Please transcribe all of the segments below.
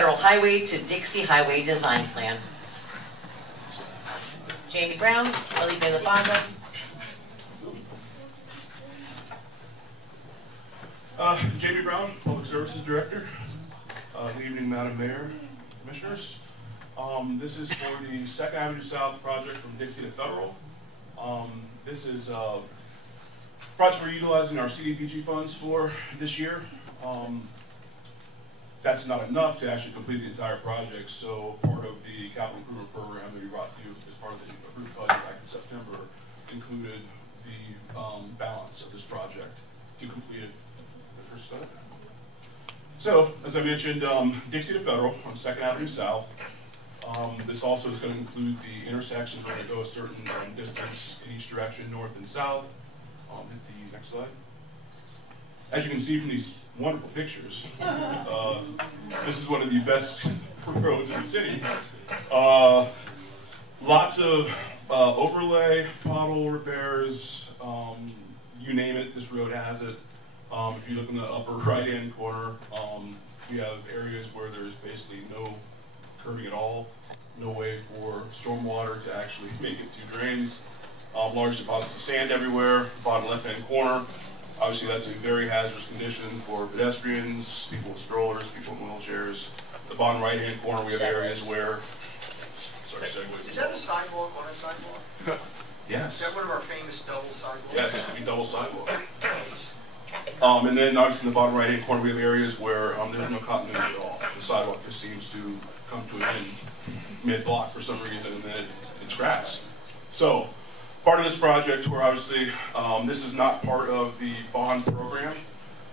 Federal Highway to Dixie Highway Design Plan. Jamie Brown, Felipe Labaga. Jamie Brown, Public Services Director. Good evening, Madam Mayor, Commissioners. This is for the 2nd Avenue South project from Dixie to Federal. This is a project we're utilizing our CDBG funds for this year. That's not enough to actually complete the entire project, so part of the capital improvement program that we brought to you as part of the approved budget back in September included the balance of this project to complete it. The first step. So, as I mentioned, Dixie to Federal on 2nd Avenue South. This also is going to include the intersections. We're going to go a certain distance in each direction, north and south. Hit the next slide. As you can see from these wonderful pictures, this is one of the best roads in the city. Lots of overlay, pothole repairs, you name it, this road has it. If you look in the upper right-hand corner, we have areas where there's basically no curbing at all, no way for stormwater to actually make it to drains. Large deposits of sand everywhere, bottom left-hand corner. Obviously that's a very hazardous condition for pedestrians, people with strollers, people in wheelchairs. The bottom right-hand corner we have areas where, sorry, segways. Is that a sidewalk on a sidewalk? Yes. Is that one of our famous double sidewalks? Yes, it could be double sidewalk. And then obviously in the bottom right-hand corner we have areas where there's no continuity at all. The sidewalk just seems to come to an end mid-block for some reason, and then it's grass. So part of this project, where obviously this is not part of the bond program,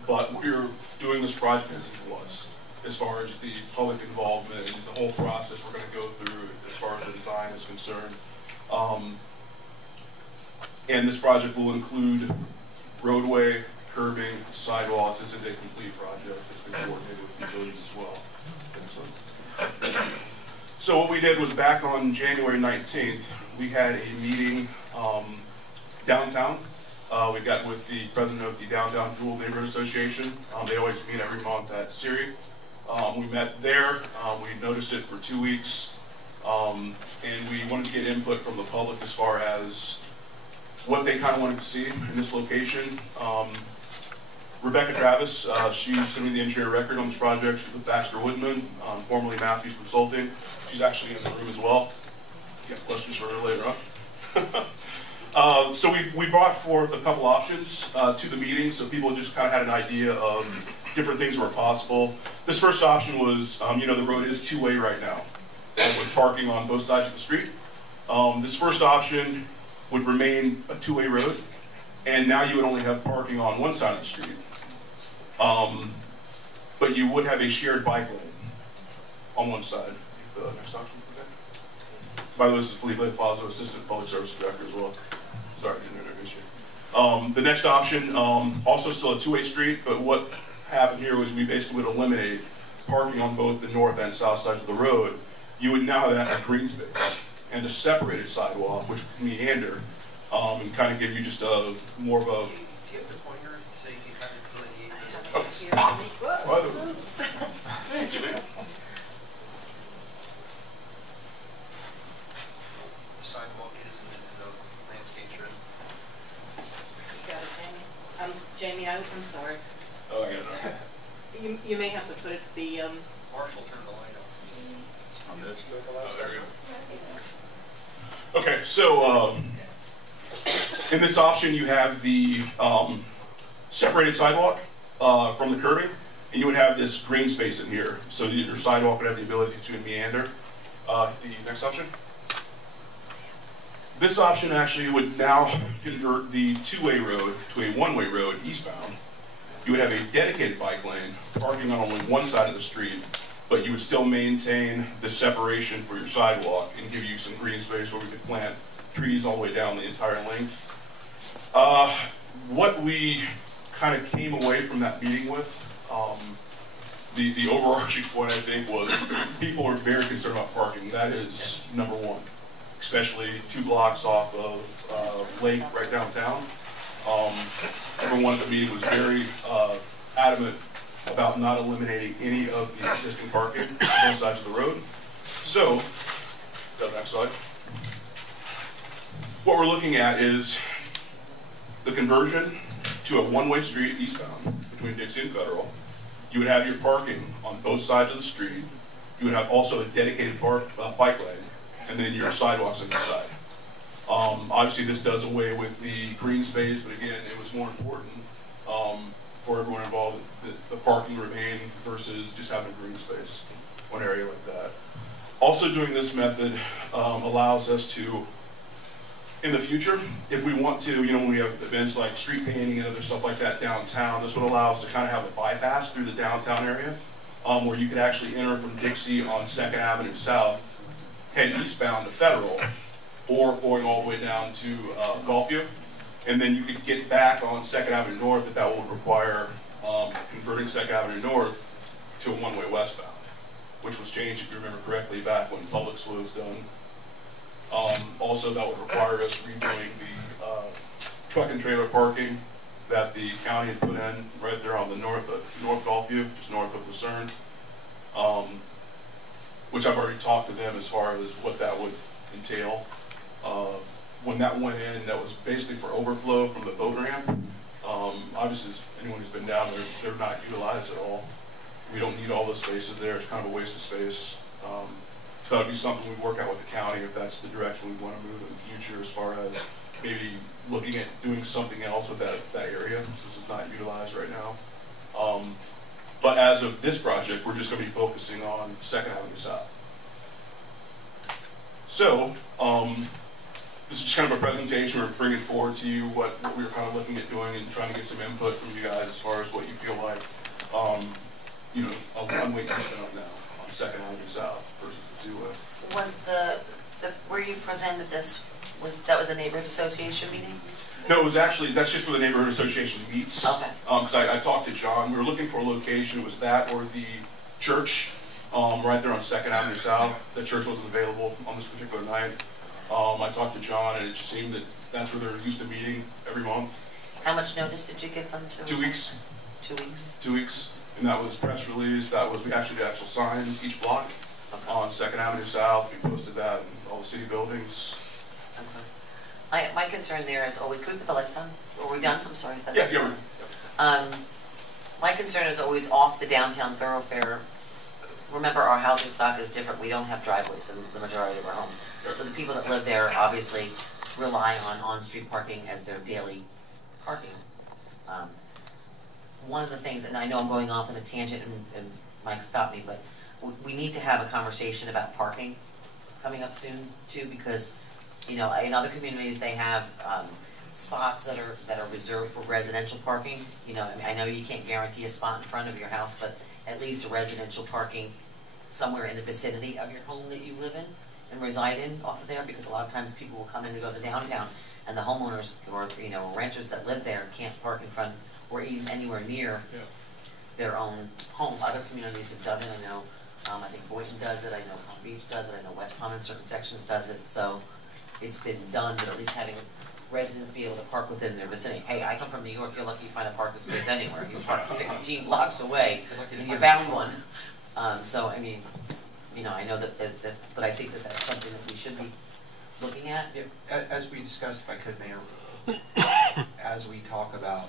but we're doing this project as it was, as far as the public involvement and the whole process we're going to go through as far as the design is concerned. And this project will include roadway, curbing, sidewalks. This is a complete project that's been coordinated with utilities as well. So what we did was back on January 19th, we had a meeting downtown. We got with the president of the Downtown Jewel Neighborhood Association. They always meet every month at Siri. We met there. We noticed it for 2 weeks. And we wanted to get input from the public as far as what they kind of wanted to see in this location. Rebecca Travis, she's going to be the engineer of record on this project. She's with Baxter Woodman, formerly Matthews Consulting. She's actually in the room as well. You have questions for her later on. So we brought forth a couple options to the meeting, so people just kind of had an idea of different things that were possible. This first option was, the road is two-way right now, with parking on both sides of the street. This first option would remain a two-way road, and now you would only have parking on one side of the street. But you would have a shared bike lane on one side. The next option, okay. By the way, this is Felipe Fazo, Assistant Public Service Director as well. Sorry, didn't introduce you. The next option, also still a two-way street, but what happened here was we basically would eliminate parking on both the north and south sides of the road. You would now have a green space and a separated sidewalk, which would meander and kind of give you just a more of a. Do you have the pointer so you can kind of delineate these? The sidewalk is and the landscape trim. You got it, Jamie. Jamie, I'm sorry. Oh, I got it. You may have to put it the Marshall turned the light off. On this? Oh, there you go. Okay, so in this option you have the separated sidewalk from the curbing, and you would have this green space in here, so your sidewalk would have the ability to meander. The next option. This option actually would now convert the two-way road to a one-way road eastbound. You would have a dedicated bike lane, parking on only one side of the street, but you would still maintain the separation for your sidewalk and give you some green space where we could plant trees all the way down the entire length. What we kind of came away from that meeting with, the overarching point I think was people are very concerned about parking. That is number one, especially 2 blocks off of Lake right downtown. Everyone at the meeting was very adamant about not eliminating any of the existing parking. both sides of the road. So, go next slide. What we're looking at is the conversion to a one-way street eastbound between Dixie and Federal. You would have your parking on both sides of the street. You would have also a dedicated bike lane, and then your sidewalks on the side. Obviously, this does away with the green space, but again, it was more important for everyone involved that the parking remain versus just having a green space, one area like that. Also, doing this method allows us to, in the future, if we want to, when we have events like street painting and other stuff like that downtown, this would allow us to kind of have a bypass through the downtown area, where you could actually enter from Dixie on 2nd Avenue South, head eastbound to Federal, or going all the way down to Gulfview, and then you could get back on 2nd Avenue North, that would require converting 2nd Avenue North to a one-way westbound, which was changed, if you remember correctly, back when Publix was done. Also, that would require us redoing the truck and trailer parking that the county had put in right there on the North Gulfview, just north of Lucerne, which I've already talked to them as far as what that would entail. When that went in, that was basically for overflow from the boat ramp. Obviously, anyone who's been down there, they're not utilized at all. We don't need all those spaces there. It's kind of a waste of space. So that would be something we work out with the county if that's the direction we want to move in the future, as far as maybe looking at doing something else with that area, since it's not utilized right now. But as of this project, we're just going to be focusing on 2nd Avenue South. So, this is just kind of a presentation. We're bringing forward to you what we were kind of looking at doing and trying to get some input from you guys as far as what you feel like, a one-way eastbound now on 2nd Avenue South versus the two-way. Was the where you presented this, that was a neighborhood association meeting? No, it was actually, that's just where the neighborhood association meets. Okay. Because I talked to John. We were looking for a location. It was that or the church right there on 2nd Avenue South. The church wasn't available on this particular night. I talked to John, and it just seemed that that's where they're used to meeting every month. How much notice did you give them to? 2 weeks. 2 weeks? 2 weeks. And that was press release. That was, we actually did actual signs each block on 2nd Avenue South. We posted that in all the city buildings. Okay. My concern there is always, can we put the lights on? Are we done? I'm sorry. Is that Yeah. My concern is always off the downtown thoroughfare. Remember, our housing stock is different. We don't have driveways in the majority of our homes. So the people that live there obviously rely on on-street parking as their daily parking. One of the things, and I know I'm going off on a tangent, and Mike stopped me, but we need to have a conversation about parking coming up soon too, because in other communities they have spots that are reserved for residential parking. I know you can't guarantee a spot in front of your house, but at least a residential parking somewhere in the vicinity of your home that you live in and reside in off of there, because a lot of times people will come in to go to downtown, and the homeowners or renters that live there can't park in front or even anywhere near their own home. Other communities have done it. I know, I think Boynton does it. I know Palm Beach does it. I know West Palm in certain sections does it. So it's been done, but at least having residents be able to park within their vicinity. Hey, I come from New York. You're lucky you find a parking space anywhere. You park 16 blocks away, and you found one. So I mean, I know that, but I think that that's something that we should be looking at. Yeah, as we discussed, if I could, Mayor, as we talk about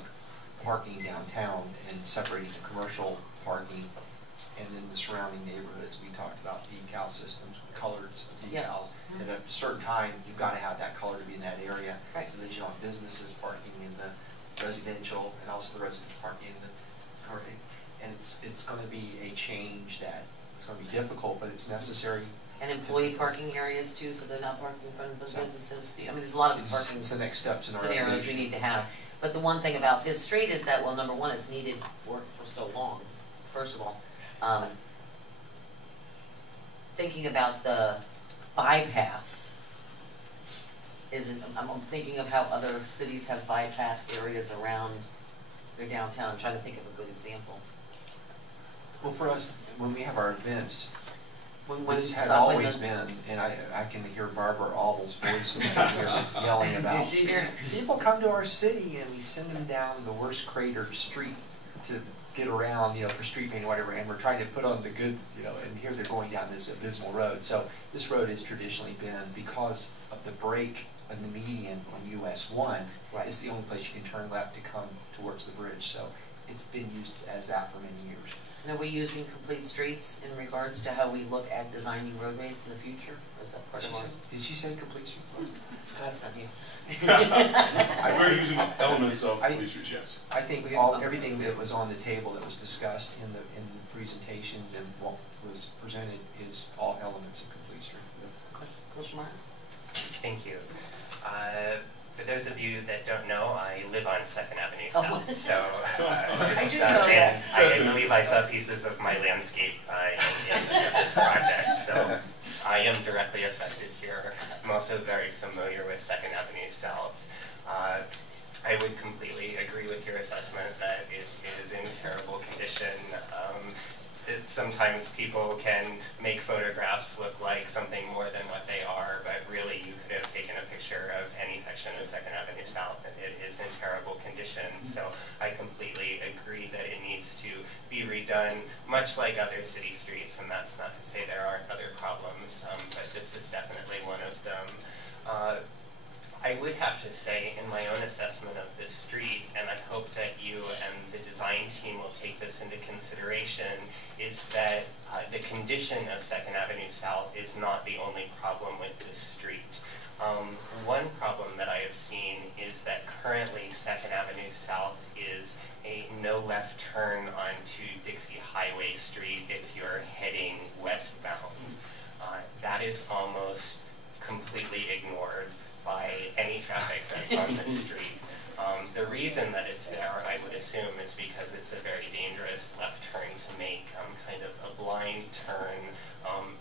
parking downtown and separating the commercial parking and then the surrounding neighborhoods, we talked about decal systems with colors of decals. And at a certain time, you've got to have that color to be in that area, right, so that you don't have businesses parking in the residential and also the residents parking in the parking. And it's going to be a change that it's going to be difficult, but it's necessary. And employee parking areas too, so they're not parking in front of businesses. I mean, there's a lot of parking it's the next steps in our scenarios we need to have. But the one thing about this street is that, well, number one, it's needed work for so long. First of all, thinking about the bypass I'm thinking of how other cities have bypass areas around their downtown. I'm trying to think of a good example. Well, for us, when we have our events, this has always been, and I can hear Barbara Aubel's voice here yelling about, people come to our city and we send them down the worst cratered street to get around, you know, for street painting or whatever, and we're trying to put on the good, you know, and here they're going down this abysmal road. So this road has traditionally been, because of the break in the median on US 1, Right. it's the only place you can turn left to come towards the bridge. So it's been used as that for many years. And are we using complete streets in regards to how we look at designing roadways in the future? Or is that part of our? Did she say complete street? Scott's not here. We're using elements of police streets, yes. I think everything that was on the table that was discussed in the presentations and what was presented is all elements of complete street. Okay. Commissioner Meyer? Thank you. For those of you that don't know, I live on 2nd Avenue South, so and I believe I saw pieces of my landscape in this project, so I am directly affected here. I'm also very familiar with 2nd Avenue South. I would completely agree with your assessment that it is in terrible condition. Sometimes people can make photographs look like something more than what they are, but really you could have taken a picture of any section of 2nd Avenue South and it is in terrible condition. So I completely agree that it needs to be redone, much like other city streets, and that's not to say there aren't other problems, but this is definitely one of them. I would have to say, in my own assessment of this street, and I hope that you and the design team will take this into consideration, is that the condition of 2nd Avenue South is not the only problem with this street. One problem that I have seen is that currently 2nd Avenue South is a no left turn onto Dixie Highway Street if you're heading westbound. That is almost completely ignored by any traffic that's on the street. The reason that it's there, I would assume, is because it's a very dangerous left turn to make, kind of a blind turn,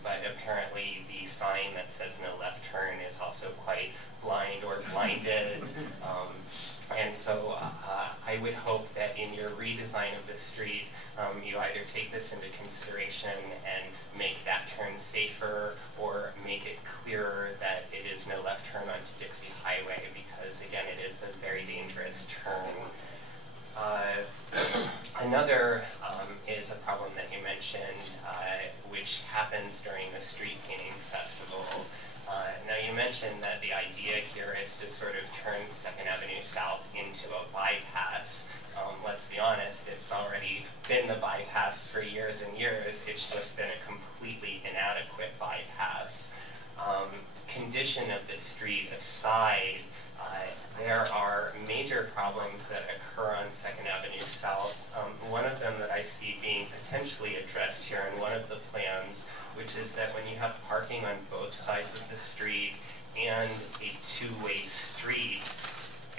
but apparently the sign that says no left turn is also quite blind or blinded. And so I would hope that in your redesign of the street, you either take this into consideration and make that turn safer, or make it clearer that it is no left turn onto Dixie Highway, because again, it is a very dangerous turn. Another is a problem that you mentioned, which happens during the street painting festival. Now you mentioned that the idea here is to sort of turn 2nd Avenue South into a bypass. Let's be honest, it's already been the bypass for years and years. It's just been a completely inadequate bypass. Condition of the street aside, there are major problems that occur on 2nd Avenue South. One of them that I see being potentially addressed here in one of the plans, which is that when you have parking on both sides of the street and a two-way street,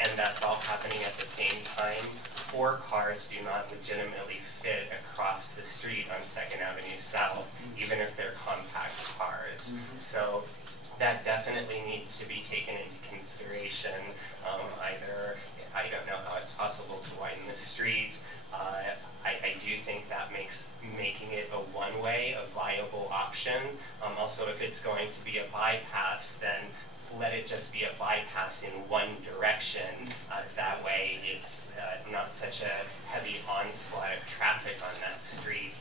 and that's all happening at the same time, 4 cars do not legitimately fit across the street on 2nd Avenue South, even if they're compact cars. So that definitely needs to be taken into consideration. Either, I don't know how it's possible to widen the street. I do think that makes making it a one-way a viable option. Also, if it's going to be a bypass, then let it just be a bypass in one direction. That way it's not such a heavy onslaught of traffic on that street.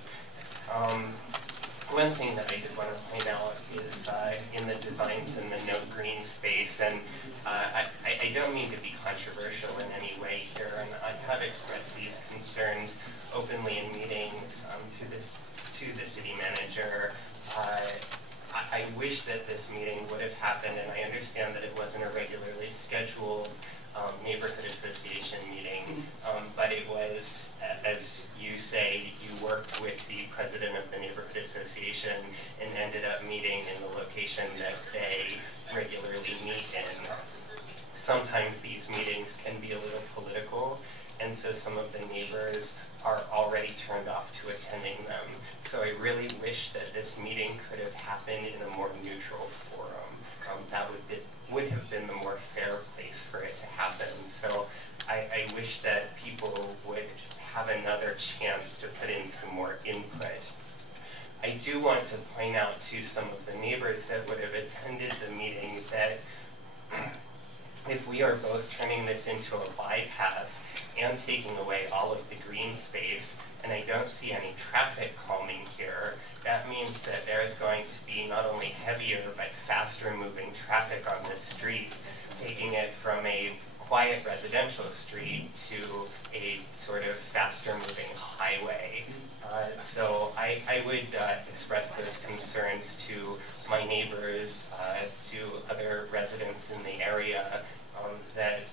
One thing that I did want to point out is in the designs in the no green space, and I don't mean to be controversial in any way here, and I have expressed these concerns openly in meetings to the city manager. I wish that this meeting would have happened, and I understand that it wasn't a regularly scheduled neighborhood association meeting, but it was, as you say, you worked with the president of the neighborhood association and ended up meeting in the location that they regularly meet in. Sometimes these meetings can be a little political, and so some of the neighbors are already turned off to attending them. So I really wish that this meeting could have happened in a more neutral forum. That would have been the more fair place for it to happen. So I wish that people would have another chance to put in some more input. I do want to point out to some of the neighbors that would have attended the meeting that if we are both turning this into a bypass and taking away all of the green space, and I don't see any traffic calming here, that means that there is going to be not only heavier but faster moving traffic on this street, taking it from a quiet residential street to a sort of faster moving highway. So I would express those concerns to my neighbors, to other residents in the area, that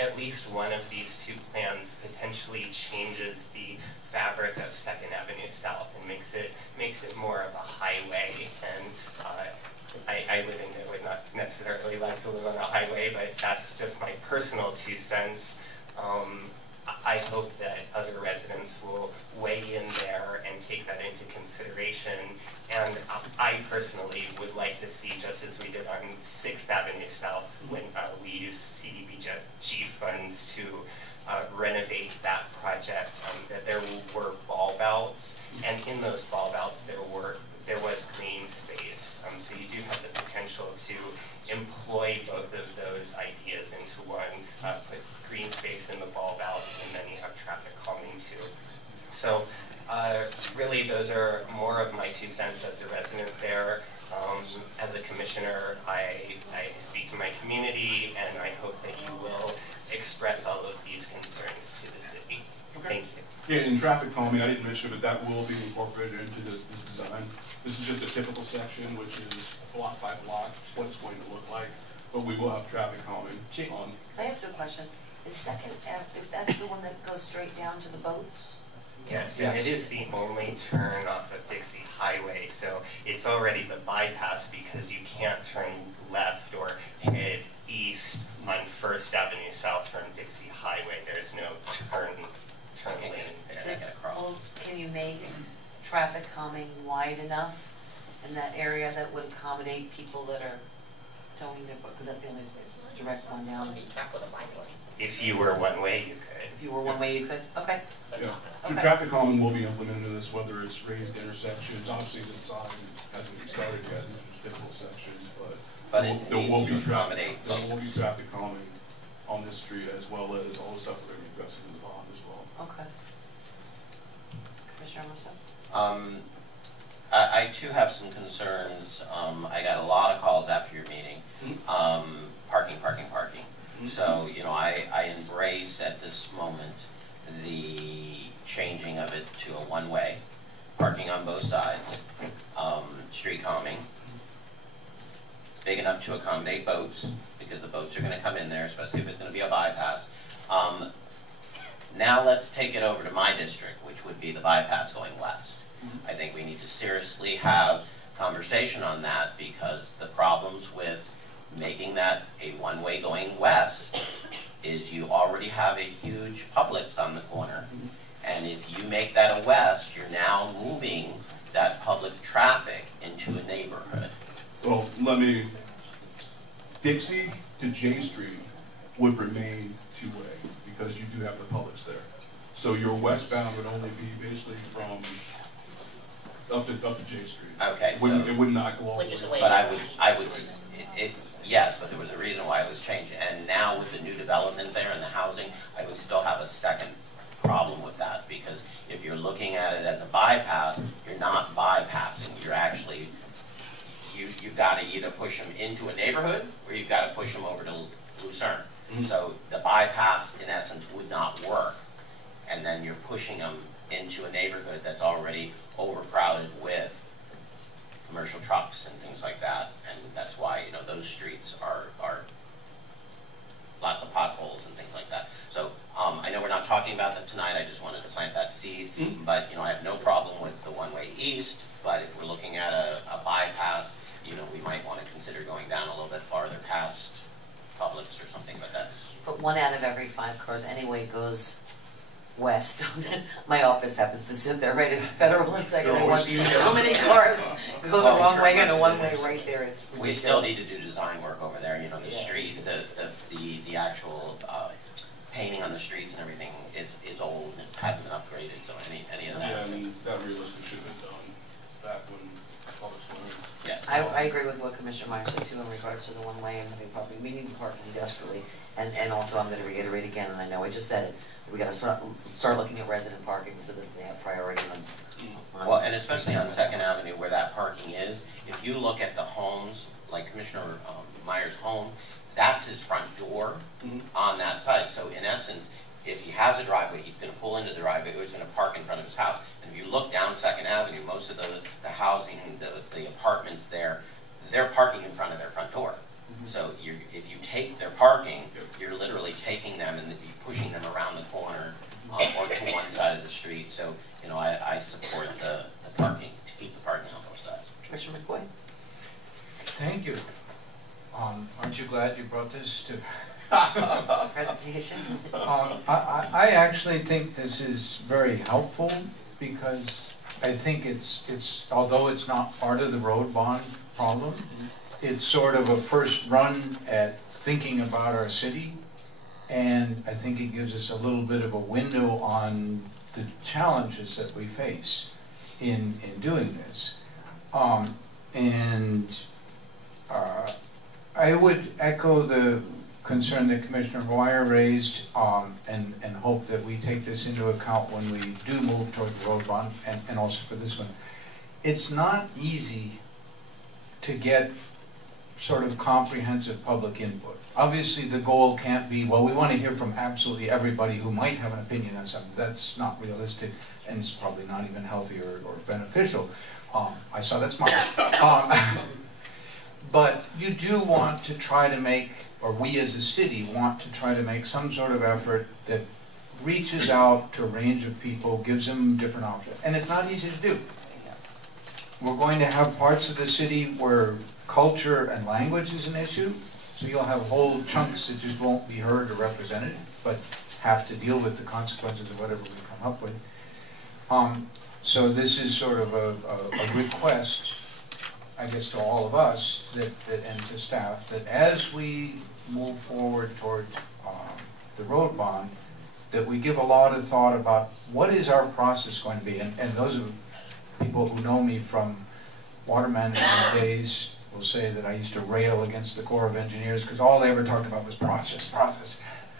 at least one of these two plans potentially changes the fabric of 2nd Avenue South and makes it more of a highway. And I live in there, would not necessarily like to live on a highway, but that's just my personal 2 cents. I hope that other residents will weigh in there and take that into consideration. And I personally would like to see, just as we did on 6th Avenue South, when we used CDBG funds to renovate that project, that there were bulb outs, and in those bulb outs there was green space. So you do have the potential to employ both of those ideas into one, put green space in the bulb outs, and then you have traffic calming too. So really those are more of my 2 cents as a resident there. As a commissioner, I speak to my community, and I hope that you will express all of these concerns to the city. Okay. Thank you. Yeah, in traffic calming, I didn't mention it, but that will be incorporated into this design. This is just a typical section, which is block by block, what it's going to look like. But we will have traffic calming on. Can I ask you a question? Is 2nd Ave, is that the one that goes straight down to the boats? Yes, and it is the only turn off of Dixie Highway, so it's already the bypass because you can't turn left or head east on 1st Avenue South from Dixie Highway. There's no turn lane there. Well, can you make traffic calming wide enough in that area that would accommodate people that are towing their boat? Because that's the only direct one down. If you were one way, you could. If you were one way, you could? Okay. Yeah. So Okay. traffic calming will be implemented in this, whether it's raised intersections. Obviously, the design hasn't been started yet. These are difficult sections, but there will be traffic. There will be traffic calming on this street, as well as all the stuff we're going to be addressing in the bond as well. Okay. Commissioner Musso? I too have some concerns. I got a lot of calls after your meeting. Parking. So, you know, I embrace at this moment the changing of it to a one-way, parking on both sides, street calming, big enough to accommodate boats, because the boats are going to come in there, especially if it's going to be a bypass. Now let's take it over to my district, which would be the bypass going west. I think we need to seriously have conversation on that, because the problems with making that a one-way going west is you already have a huge Publix on the corner, and if you make that a west, you're now moving that public traffic into a neighborhood. Well, Dixie to J Street would remain two-way, because you do have the Publix there. So your westbound would only be basically from up to J Street. Okay, so It would not go all the way. but I would, yes, but there was a reason why it was changed, and now with the new development there and the housing, I would still have a second problem with that, because if you're looking at it as a bypass, you're not bypassing, you're actually, you've got to either push them into a neighborhood, or you've got to push them over to Lucerne. So the bypass, in essence, would not work, and then you're pushing them into a neighborhood that's already overcrowded with commercial trucks and things like that, and that's why, you know, those streets are lots of potholes and things like that. So I know we're not talking about that tonight, I just wanted to plant that seed, but you know, I have no problem with the one-way east, but if we're looking at a bypass, you know, we might want to consider going down a little bit farther past Publix or something, but that's... But 1 out of every 5 cars anyway goes west. My office happens to sit there right at Federal and Second. I want how many cars go the wrong way and a one-way right there. It's ridiculous. We still need to do design work over there, you know, the street, the actual painting on the streets and everything is old and it hasn't been upgraded, so any of that. Yeah, and that realistically should have been done back when Publix went in. Yeah. I agree with what Commissioner Meyer said too in regards to the one-way and having parking. We need the parking desperately. And also, I'm gonna reiterate again, and I know I just said it, we gotta start looking at resident parking so that they have priority on. Well, and especially on Second Avenue where that parking is, if you look at the homes, like Commissioner Meyer's home, that's his front door on that side. So in essence, if he has a driveway, he's gonna pull into the driveway, or he's gonna park in front of his house. And if you look down Second Avenue, most of the housing, the apartments there, they're parking in front of their front door. So if you take their parking, you're literally taking them and pushing them around the corner or to one side of the street. So, you know, I support the parking, to keep the parking on both sides. Commissioner McCoy? Thank you. Aren't you glad you brought this to Presentation? I actually think this is very helpful because I think it's although it's not part of the road bond problem, it's sort of a first run at thinking about our city, and I think it gives us a little bit of a window on the challenges that we face in doing this. I would echo the concern that Commissioner Meyer raised, and hope that we take this into account when we do move toward the road bond, and also for this one. It's not easy to get sort of comprehensive public input. Obviously the goal can't be, well, we want to hear from absolutely everybody who might have an opinion on something. That's not realistic, and it's probably not even healthy or beneficial. I saw that smile. But you do want to try to make, or we as a city want to try to make some sort of effort that reaches out to a range of people, gives them different options. And it's not easy to do. We're going to have parts of the city where culture and language is an issue, so you'll have whole chunks that just won't be heard or represented, but have to deal with the consequences of whatever we come up with. So this is sort of a request, I guess, to all of us and to staff, that as we move forward toward the road bond, that we give a lot of thought about what is our process going to be. And those of people who know me from water management days will say that I used to rail against the Corps of Engineers because all they ever talked about was process.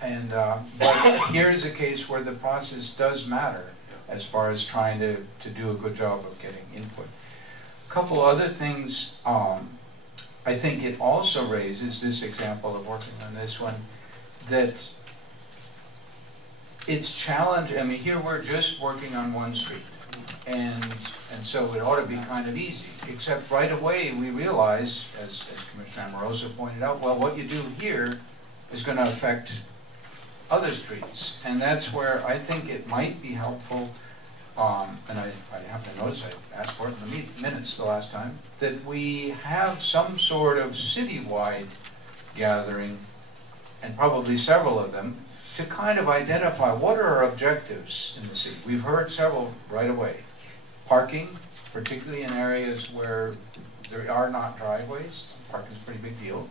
And but here's a case where the process does matter as far as trying to do a good job of getting input. A couple other things I think it also raises, this example of working on this one, that it's challenging. I mean, here we're just working on one street, and so it ought to be kind of easy, except right away we realize, as Commissioner Amoroso pointed out, well, what you do here is going to affect other streets, and that's where I think it might be helpful, and I have to notice I asked for it in the minutes the last time, that we have some sort of citywide gathering, and probably several of them, to kind of identify what are our objectives in the city. We've heard several right away. Parking, particularly in areas where there are not driveways, parking's a pretty big deal.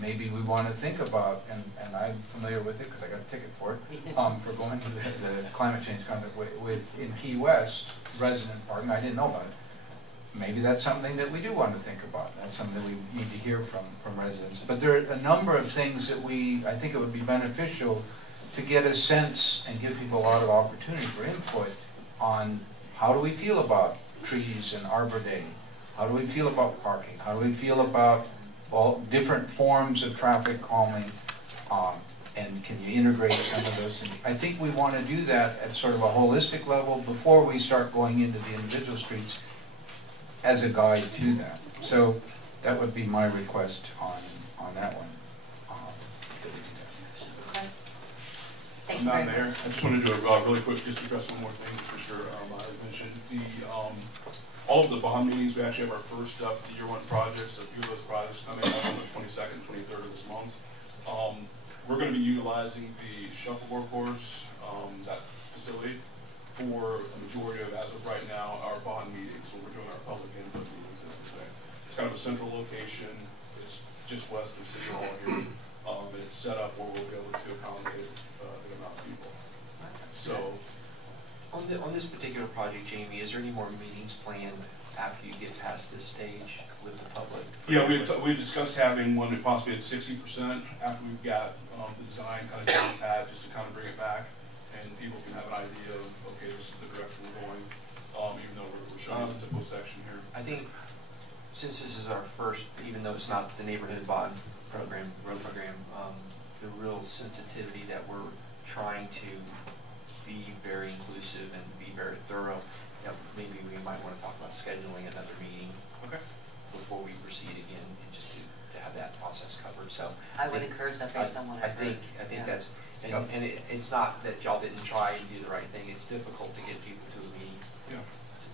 Maybe we want to think about, and I'm familiar with it because I got a ticket for it, for going to the climate change conference in Key West, resident parking. I didn't know about it. Maybe that's something that we do want to think about. That's something that we need to hear from residents. But there are a number of things that I think it would be beneficial to get a sense and give people a lot of opportunity for input on how do we feel about trees and Arbor Day? How do we feel about parking? How do we feel about all different forms of traffic calming? And can you integrate some of those things? I think we want to do that at sort of a holistic level before we start going into the individual streets as a guide to that. So that would be my request on that one. Thank you Madam very Mayor, much. I just want to do a really quick, just address one more thing for sure. I mentioned all of the bond meetings. We actually have our first year one projects. A few of those projects coming up on the 22nd, 23rd of this month. We're going to be utilizing the shuffleboard course, that facility, for a majority of, as of right now, our bond meetings. So we're doing our public input meetings, as we say. It's kind of a central location. It's just west of City Hall here. And it's set up where we'll be able to accommodate the amount of people. So, On this particular project, Jamie, is there any more meetings planned after you get past this stage with the public? Yeah, we discussed having one that possibly at 60% after we've got the design kind of down pat, just to kind of bring it back, and people can have an idea of, okay, this is the direction we're going, even though we're showing the typical section here. I think since this is our first, even though it's not the neighborhood bond program, road program, the real sensitivity that we're trying to be very inclusive and be very thorough, maybe we might want to talk about scheduling another meeting. Okay. Before we proceed again, and just to have that process covered. So I would encourage that based on what I've heard. I think that's, and it's not that y'all didn't try and do the right thing. It's difficult to get people to a meeting. Yeah.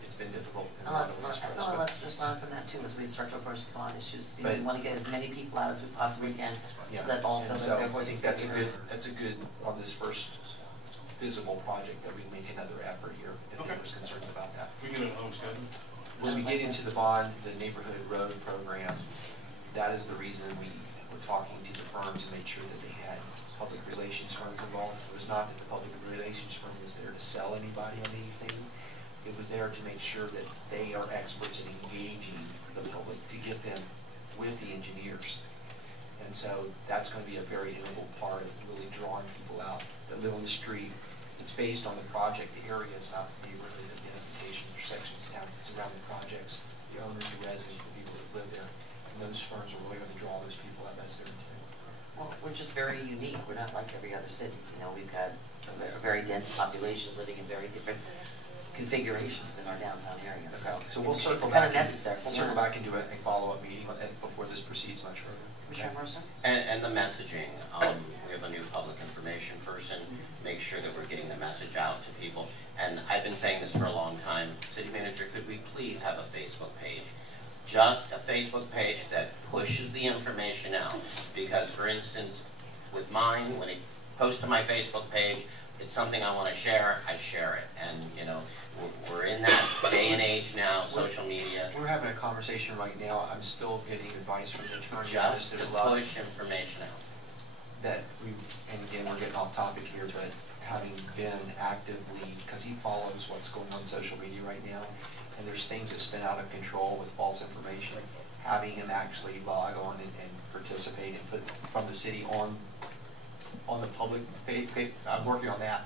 It's been difficult. Let's just learn from that too as we start to approach the bond issues. We want to get as many people out as we possibly can, so that all feel that their voices I can think be heard. that's a good on this first visible project that we make another effort here. If there's concern about that. We can get it home schedule. When we get into the bond, the neighborhood road program, that is the reason we were talking to the firms to make sure that they had public relations firms involved. It was not that the public relations firm was there to sell anybody on anything. It was there to make sure that they are experts in engaging the public to get them with the engineers. And so that's going to be a very integral part of really drawing people out that live on the street. It's based on the project area, it's not neighborhood identification or sections of town. It's around the projects, the owners, the residents, the people that live there. And those firms are really going to draw those people out. That's their intent. Well, we're just very unique. We're not like every other city. We've got a very dense population living in very different configurations in our downtown area. So we'll circle it's back. Kind of necessary. We'll circle back and do a follow-up meeting before this proceeds much further. Commissioner Mercer? And the messaging, we have a new public information person, make sure that we're getting the message out to people. And I've been saying this for a long time, City Manager, could we please have a Facebook page? Just a Facebook page that pushes the information out. Because for instance, with mine, when it posts to my Facebook page, it's something I want to share, I share it. And we're in that day and age now, social media. We're having a conversation right now. I'm still getting advice from the attorney. Just There's to a lot push information out. that and again, we're getting off topic here, but having been actively, because he follows what's going on social media right now, and there's things that spin out of control with false information, having him actually log on and participate and put from the city on the public page. I'm working on that,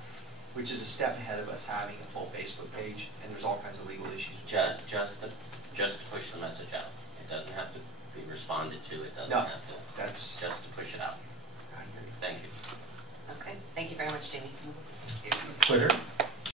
which is a step ahead of us having a full Facebook page, and there's all kinds of legal issues. Just to push the message out. It doesn't have to be responded to. It doesn't have to. That's just to push it out. Thank you. Okay. Thank you very much, Jamie. Twitter?